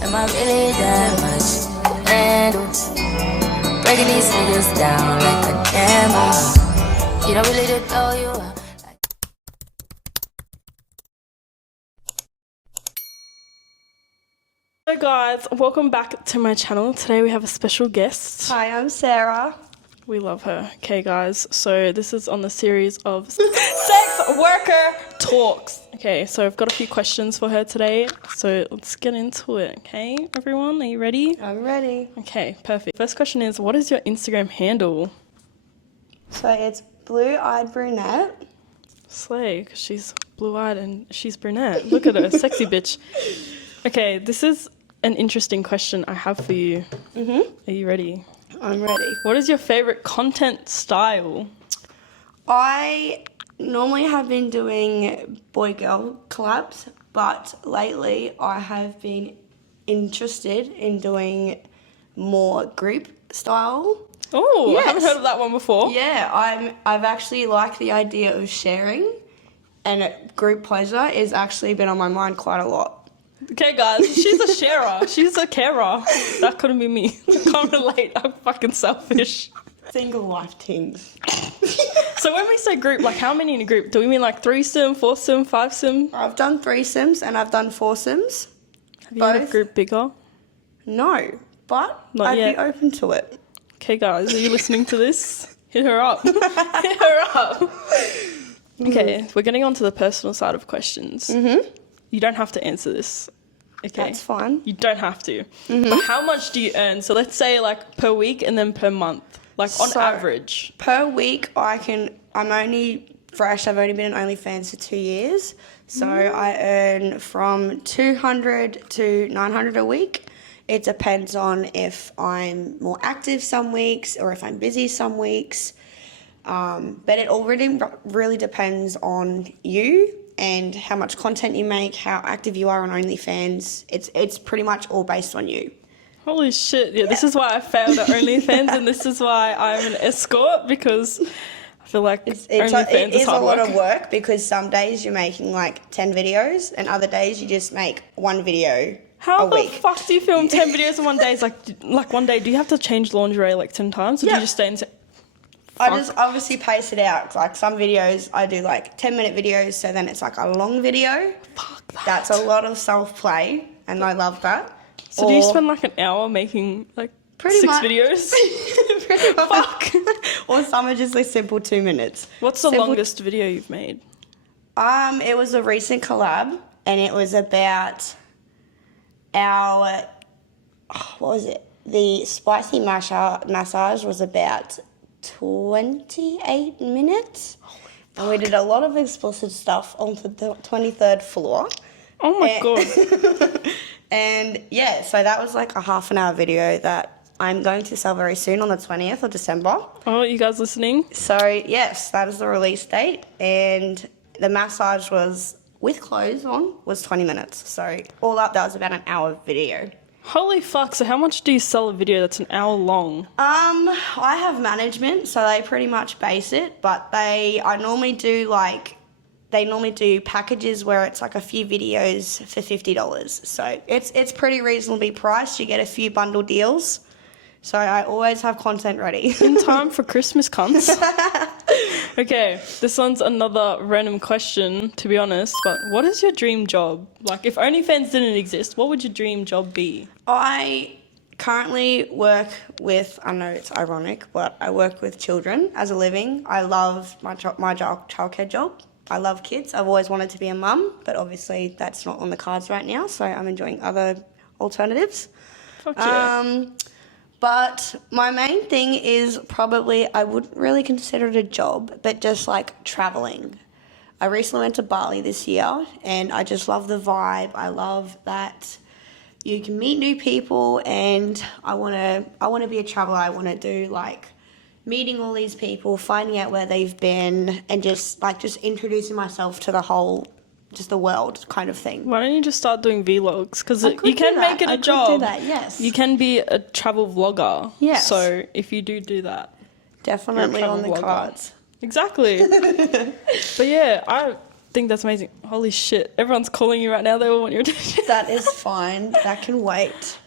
Am I really that much to handle? Breaking these niggas down like a camel. You don't really to throw you out. Hello guys, welcome back to my channel. Today we have a special guest. Hi, I'm Sarah. We love her. Okay guys, so this is on the series of sex worker talks. Okay, so I've got a few questions for her today, so let's get into it. Okay, everyone, are you ready? I'm ready. Okay, perfect. First question is, what is your Instagram handle? So it's blue-eyed brunette. Slay, because she's blue-eyed and she's brunette. Look at her, sexy bitch. Okay, this is an interesting question I have for you. Are you ready? I'm ready. What is your favorite content style? I normally have been doing boy-girl collabs, but lately I have been interested in doing more group style. Oh, Yes. I haven't heard of that one before. Yeah, I've actually liked the idea of sharing, and group pleasure has actually been on my mind quite a lot. Okay, guys, she's a sharer. She's a carer. That couldn't be me. Can't relate. I'm fucking selfish. Single life things. So when we say group, like how many in a group? Do we mean like threesome, foursome, fivesome? I've done threesomes and I've done foursomes. Have you had a Both. group bigger? No, but Not I'd yet. be open to it. Okay, guys, are you listening to this? Hit her up. Hit her up. Okay, we're getting on to the personal side of questions. You don't have to answer this. Okay. That's fine. You don't have to. But how much do you earn? So let's say like per week and then per month. Like on So, average. Per week, I'm only fresh. I've only been on OnlyFans for 2 years. So I earn from 200 to 900 a week. It depends on if I'm more active some weeks or if I'm busy some weeks. But it already really depends on you and how much content you make, how active you are on OnlyFans. It's pretty much all based on you. Holy shit. Yeah, this is why I failed at OnlyFans and this is why I'm an escort, because I feel like OnlyFans is hard a lot work. of work, because some days you're making like 10 videos and other days you just make one video How a the week. fuck do you film 10 videos in one day? It's like one day, do you have to change lingerie like 10 times? Or do Yeah. you just stay in... I just obviously pace it out. Like some videos I do like 10-minute videos, so then it's like a long video. Fuck that. That's a lot of self-play and I love that. So do you spend like an hour making like Pretty 6 much. videos? Pretty much. Fuck. Or some are just a simple 2 minutes. What's the Simple- longest video you've made? It was a recent collab, and it was about our, what was it? The spicy massage was about 28 minutes. And we did a lot of explicit stuff on the 23rd floor. Oh my god. And yeah, so that was like a half an hour video that I'm going to sell very soon on the 20th of December. Oh, you guys listening? So yes, that is the release date, and the massage was with clothes on was 20 minutes. So all up, that was about an hour video. Holy fuck, so how much do you sell a video that's an hour long? I have management, so they pretty much base it, but they normally do packages where it's like a few videos for $50. So it's pretty reasonably priced. You get a few bundle deals. So I always have content ready. In time for Christmas, cunts. Okay, this one's another random question, to be honest, but what is your dream job? Like, if OnlyFans didn't exist, what would your dream job be? I currently work with, I know it's ironic, but I work with children as a living. I love my childcare job. I love kids. I've always wanted to be a mum, but obviously that's not on the cards right now, so I'm enjoying other alternatives. Fuck yeah. But my main thing is probably, I wouldn't really consider it a job, but just like traveling. I recently went to Bali this year and I just love the vibe. I love that you can meet new people, and I want to be a traveler. I want to do like meeting all these people, finding out where they've been, and just introducing myself to the whole, just the world kind of thing. Why don't you just start doing vlogs? Because I you could can do that. make it a I could job. do that, yes. You can be a travel vlogger. Yes. So if you do that. Definitely You're a on the travel vlogger. cards. Exactly. But yeah, think that's amazing. Holy shit. Everyone's calling you right now. They all want your attention. That is fine. That can wait.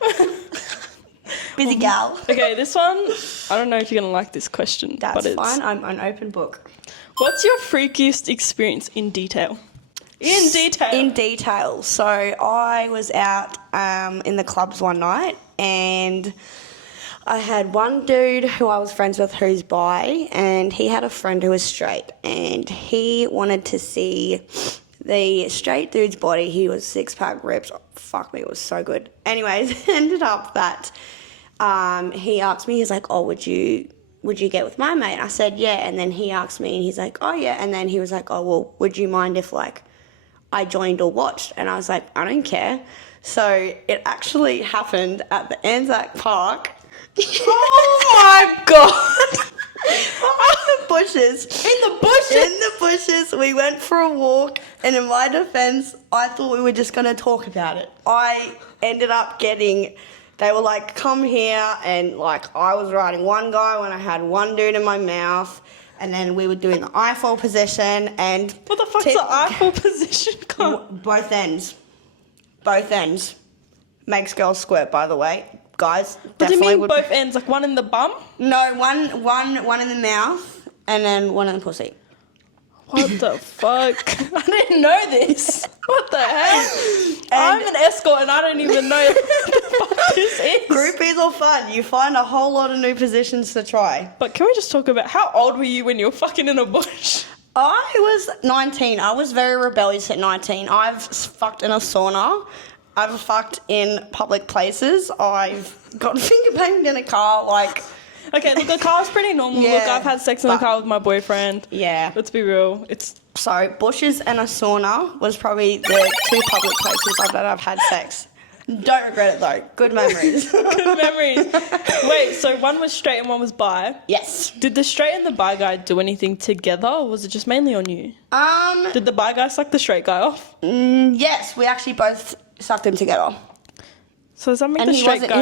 Busy gal. Okay, this one, I don't know if you're going to like this question. That's but it's, fine. I'm an open book. What's your freakiest experience in detail? In detail. In detail. So I was out in the clubs one night and I had one dude who I was friends with who's bi, and he had a friend who was straight, and he wanted to see the straight dude's body. He was 6-pack ripped. Fuck me, it was so good. Anyways, ended up that he asked me, he's like, oh, would you get with my mate? I said, yeah. And then he asked me, and he's like, oh, yeah. And then he was like, oh, well, would you mind if, like, I joined or watched? And I was like, I don't care. So it actually happened at the Anzac Park. Oh my god! In the bushes. In the bushes? In the bushes. We went for a walk, and in my defense, I thought we were just going to talk about it. I ended up getting... They were like, come here, and like I was riding one guy when I had one dude in my mouth, and then we were doing the eyefall position, and... What the fuck's the eyefall position called? Both ends. Both ends. Makes girls squirt, by the way. Guys, What definitely do you mean would... both ends? Like one in the bum? No, one in the mouth, and then one in the pussy. What the fuck? I didn't know this. What the hell? I'm an escort and I don't even know what the fuck this is. Groupies are fun. You find a whole lot of new positions to try. But can we just talk about how old were you when you were fucking in a bush? I was 19. I was very rebellious at 19. I've fucked in a sauna. I've fucked in public places. I've got finger banged in a car, like... Okay, look, the car's pretty normal. Yeah, look, I've had sex in the car with my boyfriend. Yeah. Let's be real. It's... So, bushes and a sauna was probably the two public places that I've had sex. Don't regret it, though. Good memories. Good memories. Wait, so one was straight and one was bi? Yes. Did the straight and the bi guy do anything together, or was it just mainly on you? Did the bi guy suck the straight guy off? Yes, we actually both sucked him together. So does that make And the he straight guy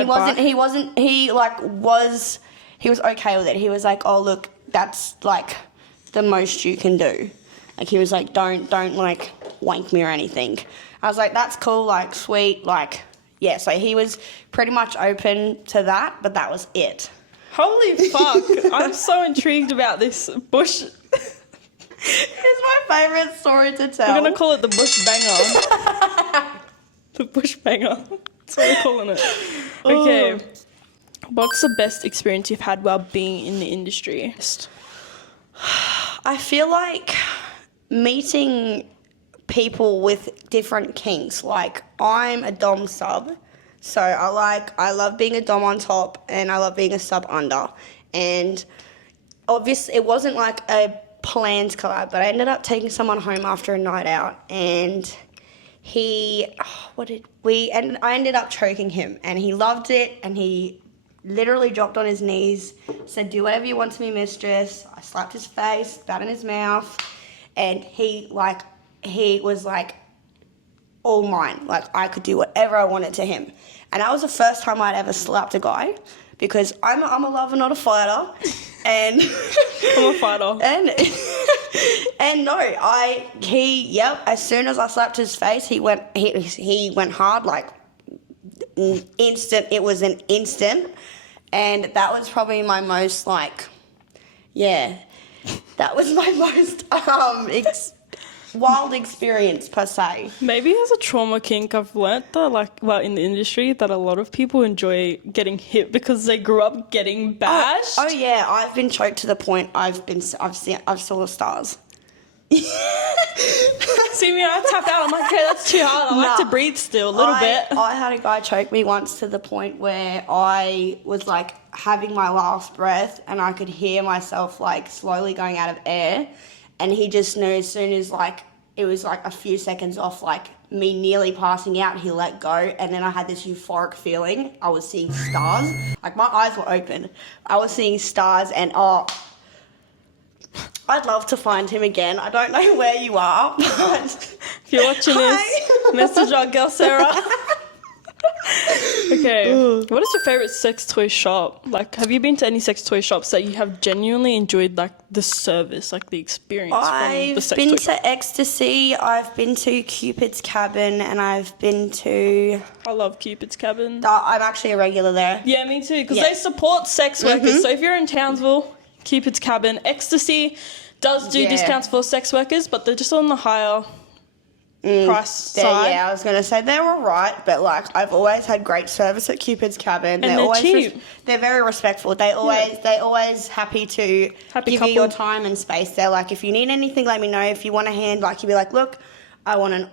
he was okay with it. He was like, oh, look, that's, like, the most you can do. Like, he was like, don't, like, wank me or anything. I was like, that's cool, like, sweet, like, yeah. So he was pretty much open to that, but that was it. Holy fuck. I'm so intrigued about this bush. It's my favourite story to tell. We're going to call it the bush banger. The bush banger. That's what we're calling it. Okay. Ooh. What's the best experience you've had while being in the industry? I feel like meeting people with different kinks. Like, I'm a dom sub, so I love being a dom on top, and I love being a sub under. And obviously, it wasn't like a planned collab, but I ended up taking someone home after a night out, and I ended up choking him, and he loved it, and he literally dropped on his knees, said, do whatever you want to me, mistress. I slapped his face, spat in his mouth, and he was like, all mine. Like, I could do whatever I wanted to him. And that was the first time I'd ever slapped a guy, because I'm a lover, not a fighter. And I'm a fighter. And no, as soon as I slapped his face, he went hard, like, instant. It was an instant. And that was probably my most, like, that was my most wild experience, per se. Maybe as a trauma kink, I've learnt that, in the industry, that a lot of people enjoy getting hit because they grew up getting bashed. Oh yeah, I've been choked to the point I've saw the stars. See me, I tapped out. I'm like, okay, that's too hard. I like to breathe still a little bit. I had a guy choke me once to the point where I was like having my last breath, and I could hear myself like slowly going out of air, and he just knew as soon as like it was like a few seconds off like me nearly passing out, he let go, and then I had this euphoric feeling. I was seeing stars. Like, my eyes were open. I was seeing stars, and I'd love to find him again. I don't know where you are, but... If you're watching this, message our girl Sarah. Okay. What is your favorite sex toy shop? Like, have you been to any sex toy shops that you have genuinely enjoyed, like, the service, like, the experience from the I've sex been toy to shop? Ecstasy, I've been to Cupid's Cabin, and I've been to... I love Cupid's Cabin. I'm actually a regular there. Yeah, me too, because Yeah. they support sex workers. So if you're in Townsville, Cupid's Cabin, Ecstasy does do Yeah. discounts for sex workers, but they're just on the higher price side. Yeah, I was going to say they're all right, but like I've always had great service at Cupid's Cabin. And they're always cheap. They're very respectful. They're always happy to Happy give couple. you your time and space. They're like, if you need anything, let me know. If you want a hand, like you'd be like, look, I want an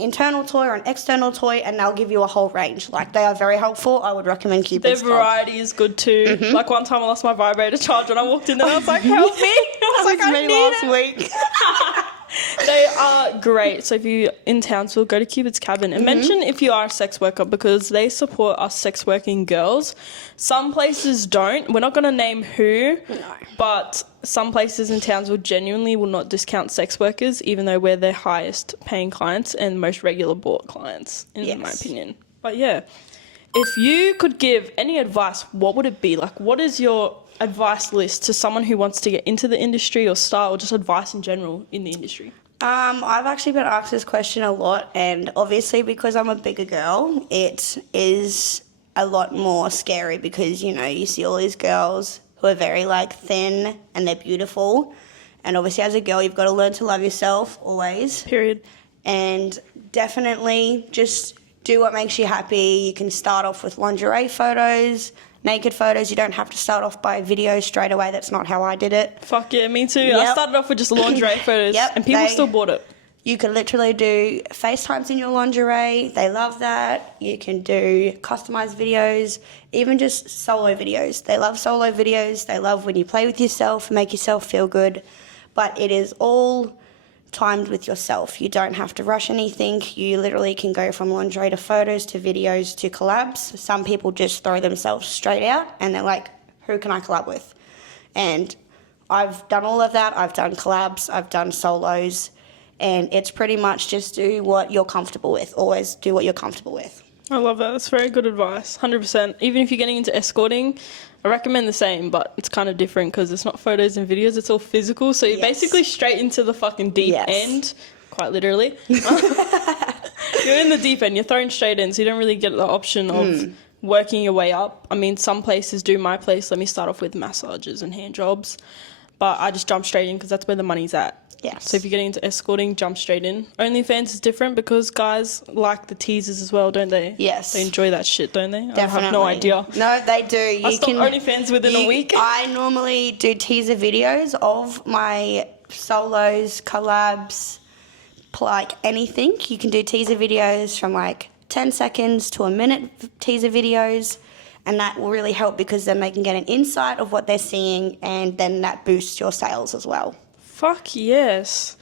internal toy or an external toy, and they'll give you a whole range. Like they are very helpful. I would recommend Their Cupid's. variety is good too. Like one time I lost my vibrator charger and I walked in there and I was like, help me. I was like, I me need last it. week. They are great. So if you're in Townsville, go to Cupid's Cabin and mention if you are a sex worker, because they support us sex working girls. Some places don't. We're not going to name who, but some places in Townsville genuinely will not discount sex workers, even though we're their highest paying clients and most regular bought clients, in my opinion. But yeah, if you could give any advice, what would it be? Like, what is your advice list to someone who wants to get into the industry or start, or just advice in general in the industry? I've actually been asked this question a lot, and obviously because I'm a bigger girl, it is a lot more scary because, you know, you see all these girls who are very like thin and they're beautiful, and obviously as a girl you've got to learn to love yourself always. Period. And definitely just do what makes you happy. You can start off with lingerie photos, naked photos. You don't have to start off by video straight away. That's not how I did it. Fuck yeah, me too. I Yep. started off with just lingerie photos, Yep, and people they- still bought it. You can literally do FaceTimes in your lingerie. They love that. You can do customized videos, even just solo videos. They love solo videos. They love when you play with yourself, make yourself feel good. But it is all timed with yourself. You don't have to rush anything. You literally can go from lingerie to photos to videos to collabs. Some people just throw themselves straight out and they're like, who can I collab with? And I've done all of that. I've done collabs. I've done solos. And it's pretty much just do what you're comfortable with. Always do what you're comfortable with. I love that. That's very good advice. 100%. Even if you're getting into escorting, I recommend the same, but it's kind of different because it's not photos and videos. It's all physical. So you're basically straight into the fucking deep end, quite literally. You're in the deep end. You're thrown straight in, so you don't really get the option of working your way up. I mean, some places do. My place, let me start off with massages and hand jobs. But I just jump straight in because that's where the money's at. Yes. So if you're getting into escorting, jump straight in. OnlyFans is different because guys like the teasers as well, don't they? Yes. They enjoy that shit, don't they? Definitely. I have no idea. No, they do. I stopped OnlyFans within a week. I normally do teaser videos of my solos, collabs, like anything. You can do teaser videos from like 10 seconds to a minute teaser videos. And that will really help because then they can get an insight of what they're seeing, and then that boosts your sales as well. Fuck yes.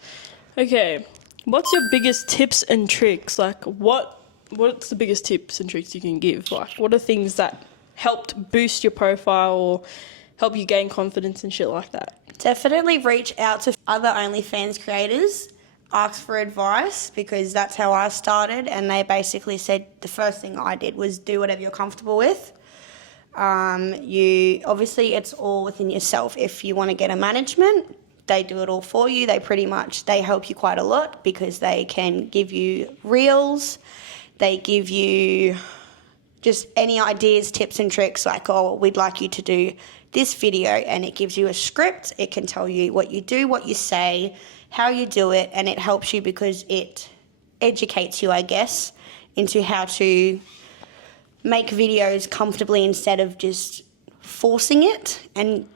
Okay, what's your biggest tips and tricks? Like, what's the biggest tips and tricks you can give? Like, what are things that helped boost your profile or help you gain confidence and shit like that? Definitely reach out to other OnlyFans creators, ask for advice, because that's how I started, and they basically said the first thing I did was do whatever you're comfortable with. Obviously it's all within yourself. If you want to get a management, they do it all for you. They help you quite a lot because they can give you reels, they give you just any ideas, tips and tricks, like, oh, we'd like you to do this video, and it gives you a script. It can tell you what you do, what you say, how you do it, and it helps you because it educates you, I guess, into how to make videos comfortably instead of just forcing it. And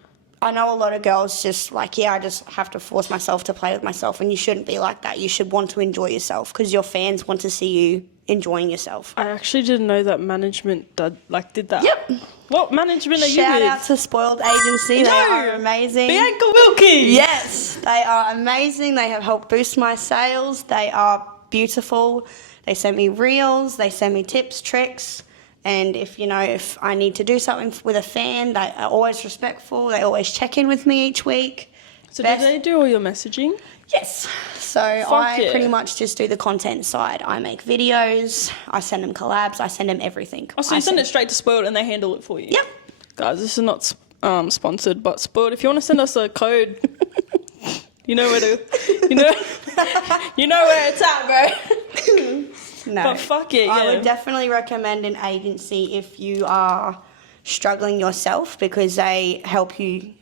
I know a lot of girls just like, I just have to force myself to play with myself, and you shouldn't be like that. You should want to enjoy yourself because your fans want to see you enjoying yourself. I actually didn't know that management did that. Yep. What management are you Shout with? out to Spoiled Agency. They are amazing. Bianca Wilkie. Yes, they are amazing. They have helped boost my sales. They are beautiful. They send me reels. They send me tips, tricks. And if I need to do something with a fan, they are always respectful. They always check in with me each week. So do they do all your messaging? Yes. So I pretty much just do the content side. I make videos, I send them collabs, I send them everything. Oh, so you send it straight to Spoiled and they handle it for you? Yep. Guys, this is not sponsored, but Spoiled, if you want to send us a code, you know where to, you know where it's at, bro. No. But fuck it, yeah. I would definitely recommend an agency if you are struggling yourself, because they help you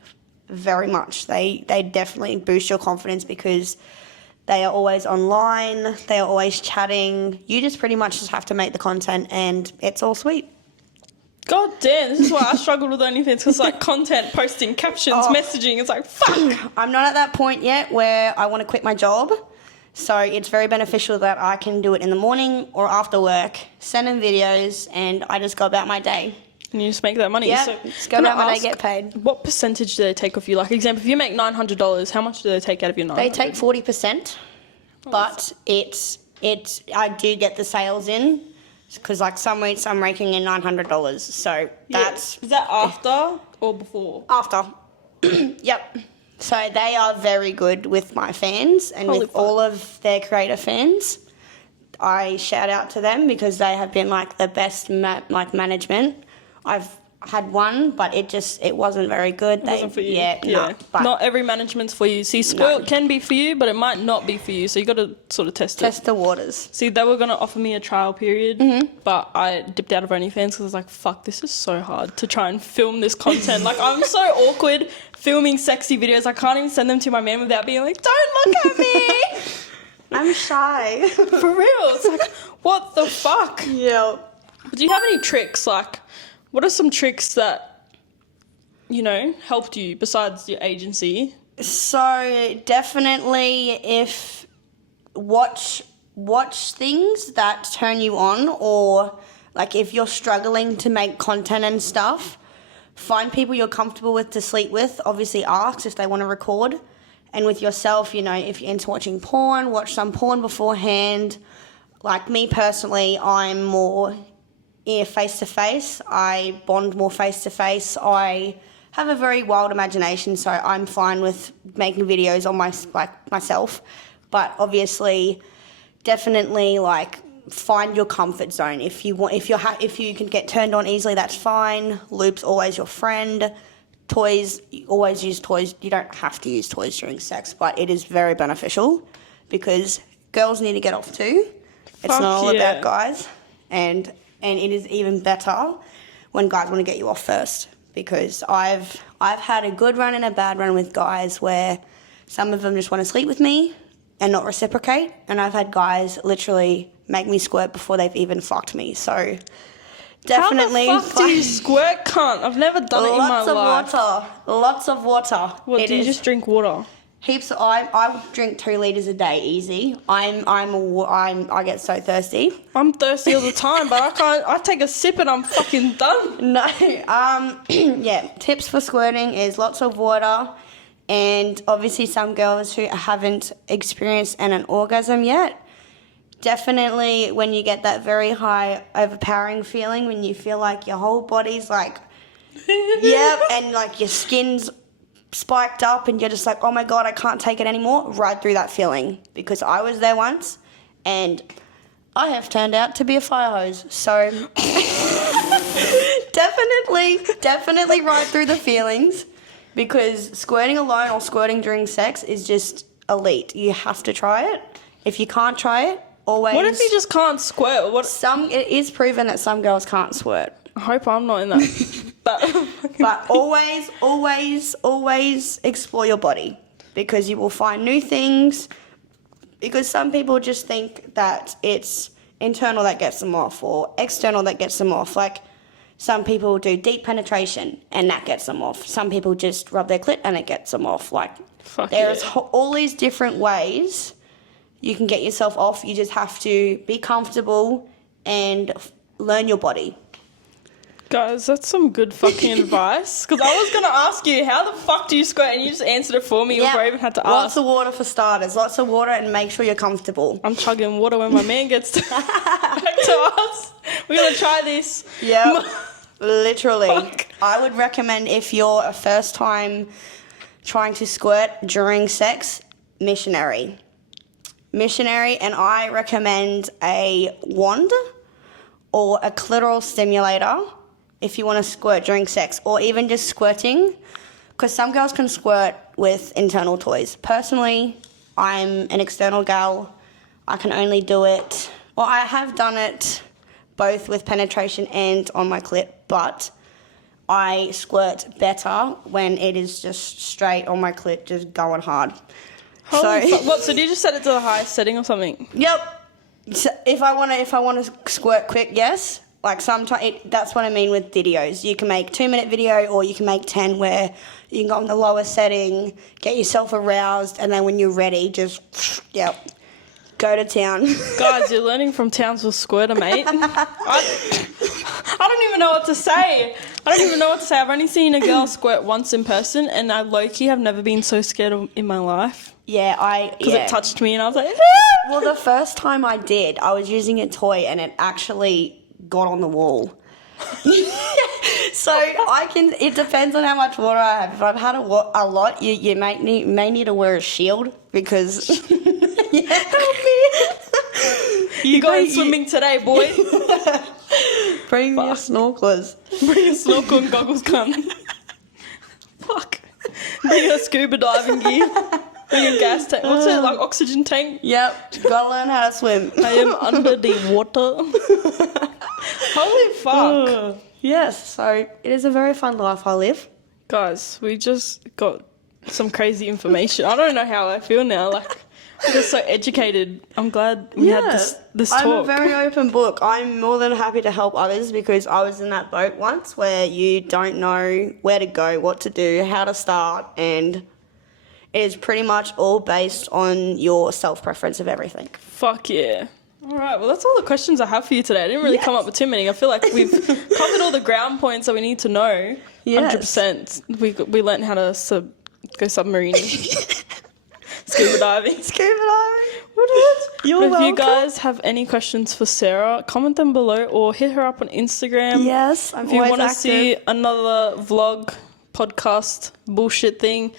very much. They definitely boost your confidence because they are always online, they are always chatting. You just pretty much just have to make the content and it's all sweet. God damn, this is why I struggled with OnlyFans, because like content, posting, captions, messaging, it's like, fuck. I'm not at that point yet where I want to quit my job. So it's very beneficial that I can do it in the morning or after work, send in videos, and I just go about my day. And you just make that money. Yeah, so just go about my day, get paid. What percentage do they take off you? Like, example, if you make $900, how much do they take out of your $900? They take 40%, but it's I do get the sales in, because like some weeks I'm raking in $900. So that's... Is that after or before? After. Yep. So they are very good with my fans and Holy with fuck. all of their creator fans. I shout out to them because they have been like the best management. I've had one, but it wasn't very good. It wasn't for you. Yeah. No, but not every management's for you. See, Spoiled can be for you, but it might not be for you. So you got to sort of test the waters. See, they were going to offer me a trial period, but I dipped out of OnlyFans because I was like, fuck, this is so hard to try and film this content. Like, I'm so awkward filming sexy videos. I can't even send them to my man without being like, don't look at me. I'm shy. For real. It's like, what the fuck? Yeah. Do you have any tricks? Like, what are some tricks that, you know, helped you besides your agency? So definitely if watch things that turn you on, or like if you're struggling to make content and stuff, find people you're comfortable with to sleep with. Obviously ask if they want to record. And with yourself, you know, if you're into watching porn, watch some porn beforehand. Like me personally, I'm more face-to-face. I bond more face-to-face. I have a very wild imagination, so I'm fine with making videos on myself. But obviously, definitely like find your comfort zone. If you can get turned on easily, that's fine. Loop's always your friend. Toys, you always use toys. You don't have to use toys during sex, but it is very beneficial because girls need to get off too. It's not all about guys, and it is even better when guys want to get you off first, because I've had a good run and a bad run with guys where some of them just want to sleep with me and not reciprocate, and I've had guys literally make me squirt before they've even fucked me. So definitely. How the fuck do you squirt, cunt? I've never done it in my life. Lots of water. What, do you just drink water? Heaps. I drink 2 liters a day easy. I get so thirsty. I'm thirsty all the time, but I take a sip and I'm fucking done. No. Yeah. Tips for squirting is lots of water, and obviously some girls who haven't experienced an orgasm yet. Definitely when you get that very high, overpowering feeling, when you feel like your whole body's like, yep, and like your skin's spiked up and you're just like, oh my God, I can't take it anymore, ride through that feeling. Because I was there once and I have turned out to be a fire hose. So definitely ride through the feelings, because squirting alone or squirting during sex is just elite. You have to try it. If you can't try it, always. What if you just can't squirt? It is proven that some girls can't squirt. I hope I'm not in that. But always explore your body, because you will find new things. Because some people just think that it's internal that gets them off or external that gets them off. Like some people do deep penetration and that gets them off. Some people just rub their clit and it gets them off. Like there's all these different ways you can get yourself off. You just have to be comfortable and learn your body. Guys, that's some good fucking advice. Because I was going to ask you, how the fuck do you squirt? And you just answered it for me before I even had to ask. Lots of water for starters. Lots of water, and make sure you're comfortable. I'm chugging water when my man gets back to us. We're going to try this. Yeah, literally. Fuck. I would recommend, if you're a first-time trying to squirt during sex, missionary. And I recommend a wand or a clitoral stimulator if you want to squirt during sex, or even just squirting, because some girls can squirt with internal toys. Personally, I'm an external gal. I can only do it, well, I have done it both with penetration and on my clit, but I squirt better when it is just straight on my clit, just going hard. What? So do you just set it to the highest setting or something? Yep. So if I want to squirt quick, yes. Like sometimes that's what I mean with videos. You can make 2-minute video, or you can make 10 where you can go on the lower setting, get yourself aroused, and then when you're ready, just go to town. Guys, you're learning from Townsville Squirter, mate. I don't even know what to say. I've only seen a girl squirt once in person, and I low-key have never been so scared in my life. Yeah, because it touched me, and I was like, well, the first time I did, I was using a toy, and it actually got on the wall. So it depends on how much water I have. If I've had a lot, you may need to wear a shield, because help me. You going swimming today, boy. Bring me your snorkelers. Bring your snorkel and goggles, cunt. Fuck. Bring your scuba diving gear. Bring your gas tank. What's it, like oxygen tank? Yep. Gotta learn how to swim. I am under the water. Holy fuck. Yes, so it is a very fun life I live. Guys, we just got some crazy information. I don't know how I feel now. Like, I'm just so educated. I'm glad we had this talk. I'm a very open book. I'm more than happy to help others, because I was in that boat once where you don't know where to go, what to do, how to start, and it is pretty much all based on your self-preference of everything. Fuck yeah. All right, well, that's all the questions I have for you today. I didn't really come up with too many. I feel like we've covered all the ground points that we need to know. Yes. 100%. We learned how to go submarining. Scuba diving. What? You're welcome. If you guys have any questions for Sarah, comment them below or hit her up on Instagram. Yes, I'm if you want to see another vlog, podcast, bullshit thing,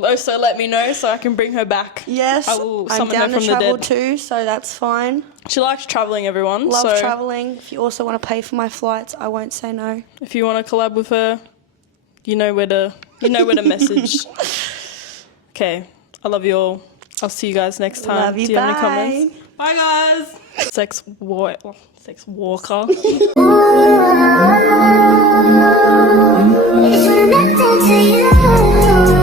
also let me know so I can bring her back. Yes, I will I'm summon down her from to travel the dead. too, so that's fine. She likes travelling, everyone. Love travelling. If you also want to pay for my flights, I won't say no. If you want to collab with her, you know where to message. Okay, I love you all. I'll see you guys next time. Love you. Do you have any bye. comments? Bye, guys. Sex walker. It's connected to you.